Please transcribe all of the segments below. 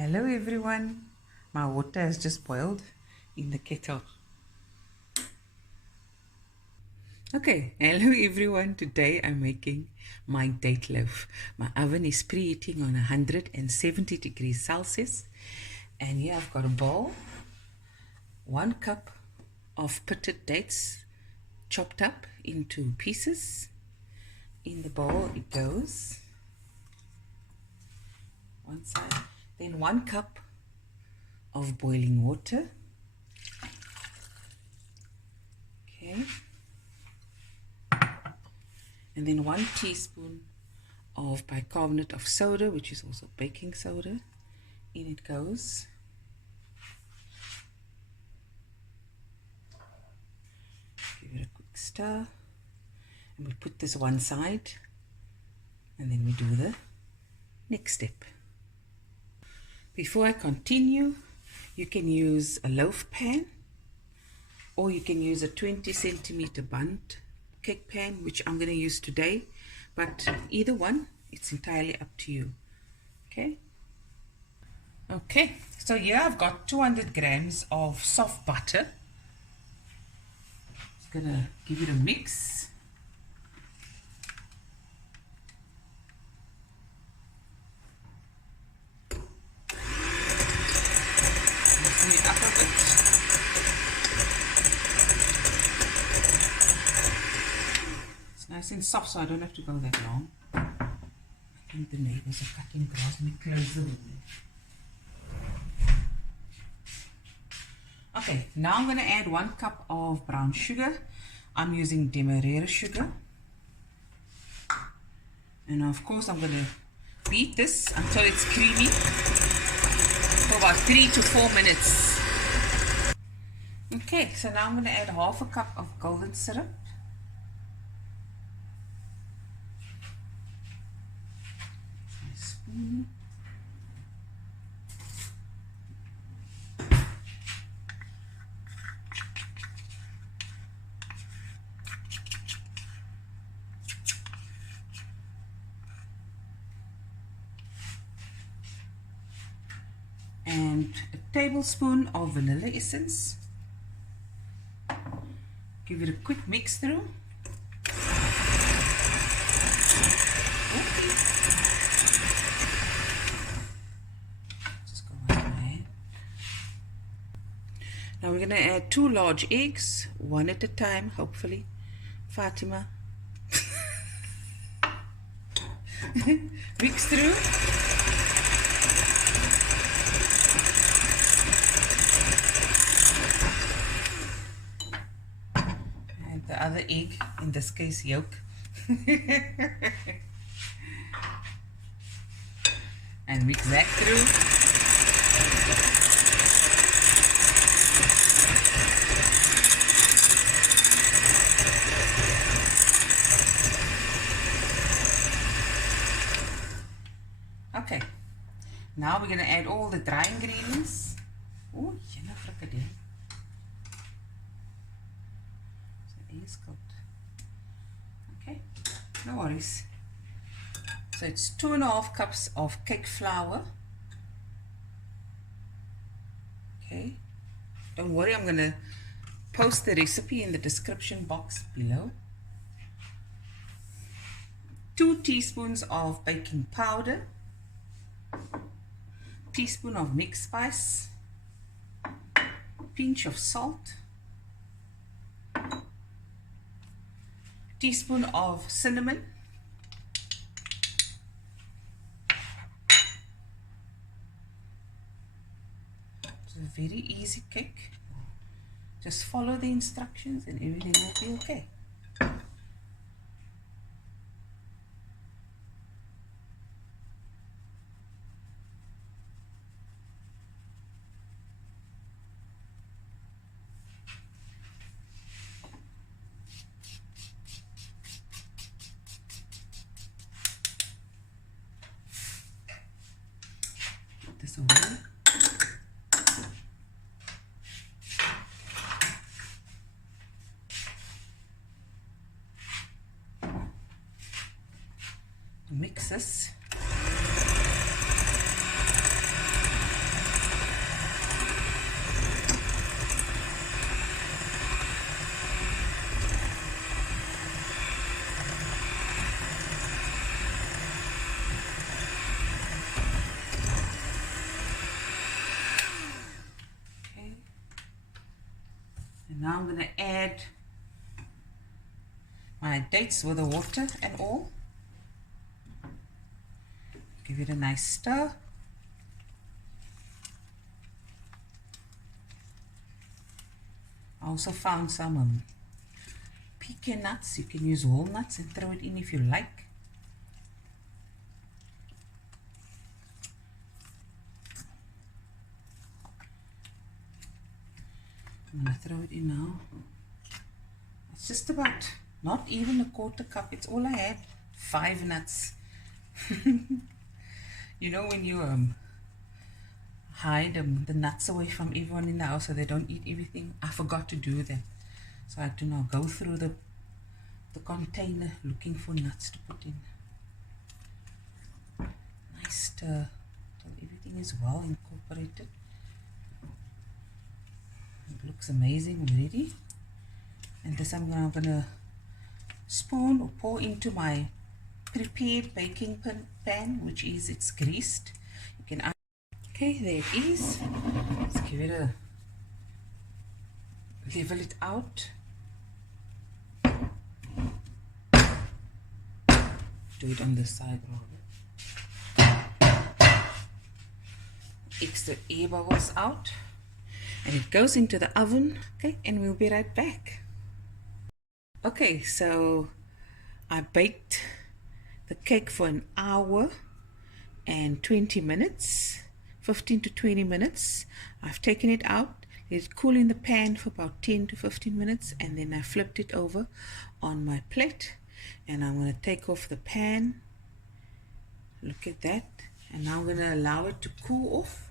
Hello everyone, my water has just boiled in the kettle. Okay, hello everyone, today I'm making my date loaf. My oven is preheating on 170 degrees Celsius, and here I've got a bowl, 1 cup of pitted dates chopped up into pieces. In the bowl it goes, one side, then 1 cup of boiling water. Okay, and then 1 teaspoon of bicarbonate of soda, which is also baking soda. In it goes. Give it a quick stir, and we put this one side, and then we do the next step. Before I continue, you can use a loaf pan, or you can use a 20 centimeter Bundt cake pan, which I'm going to use today, but either one, it's entirely up to you. Okay, so here I've got 200 grams of soft butter. Just gonna give it a mix. Mixing it up a bit. It's nice and soft, so I don't have to go that long. I think the neighbors are cutting grass. Let me close the window. Okay, now I'm going to add 1 cup of brown sugar. I'm using demerara sugar. And of course I'm going to beat this until it's creamy for about 3 to 4 minutes. Okay, so now I'm going to add half a cup of golden syrup. A spoon. And a tablespoon of vanilla essence. Give it a quick mix through. Okay. Just go with my hand. Now we're going to add 2 large eggs, one at a time, hopefully. Fatima. Mix through. The other egg, in this case yolk, and mix that through. Okay, now we're going to add all the dry ingredients. Oh, jylle frikadel. Okay, no worries. So it's 2.5 cups of cake flour. Okay, don't worry, I'm going to post the recipe in the description box below. 2 teaspoons of baking powder, teaspoon of mixed spice, pinch of salt, teaspoon of cinnamon, it's a very easy cake. Just follow the instructions and everything will be okay. This away. Mix this. now I'm going to add my dates with the water and all. Give it a nice stir. I also found some pecan nuts. You can use walnuts and throw it in if you like. I'm going to throw it in now. It's just about, not even a quarter cup. It's all I had. 5 nuts. You know when you hide the nuts away from everyone in the house so they don't eat everything? I forgot to do that. So I had to now go through the container looking for nuts to put in. Nice stir till everything is well incorporated. It looks amazing already. And this I'm gonna spoon or pour into my prepared baking pan, which is, it's greased. You can, okay, there it is. Let's give it a, level it out. Do it on this side rather. Extra air bubbles out. And it goes into the oven. Okay, and we'll be right back. Okay, so I baked the cake for an hour and 20 minutes, 15 to 20 minutes. I've taken it out, let it cool in the pan for about 10 to 15 minutes, and then I flipped it over on my plate, and I'm going to take off the pan. Look at that. And now I'm going to allow it to cool off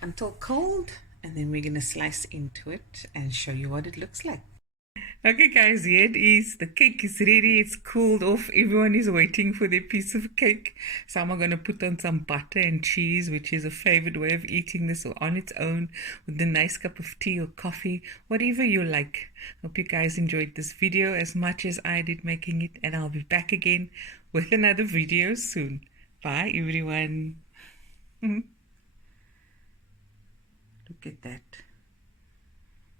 until cold, and then we're going to slice into it and show you what it looks like. Okay guys, here it is. The cake is ready. It's cooled off. Everyone is waiting for their piece of cake. So I'm going to put on some butter and cheese, which is a favorite way of eating this, or on its own with a nice cup of tea or coffee, whatever you like. Hope you guys enjoyed this video as much as I did making it, and I'll be back again with another video soon. Bye everyone. Look at that.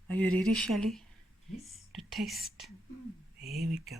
Are you ready, Shelley? Yes. To taste. There we go.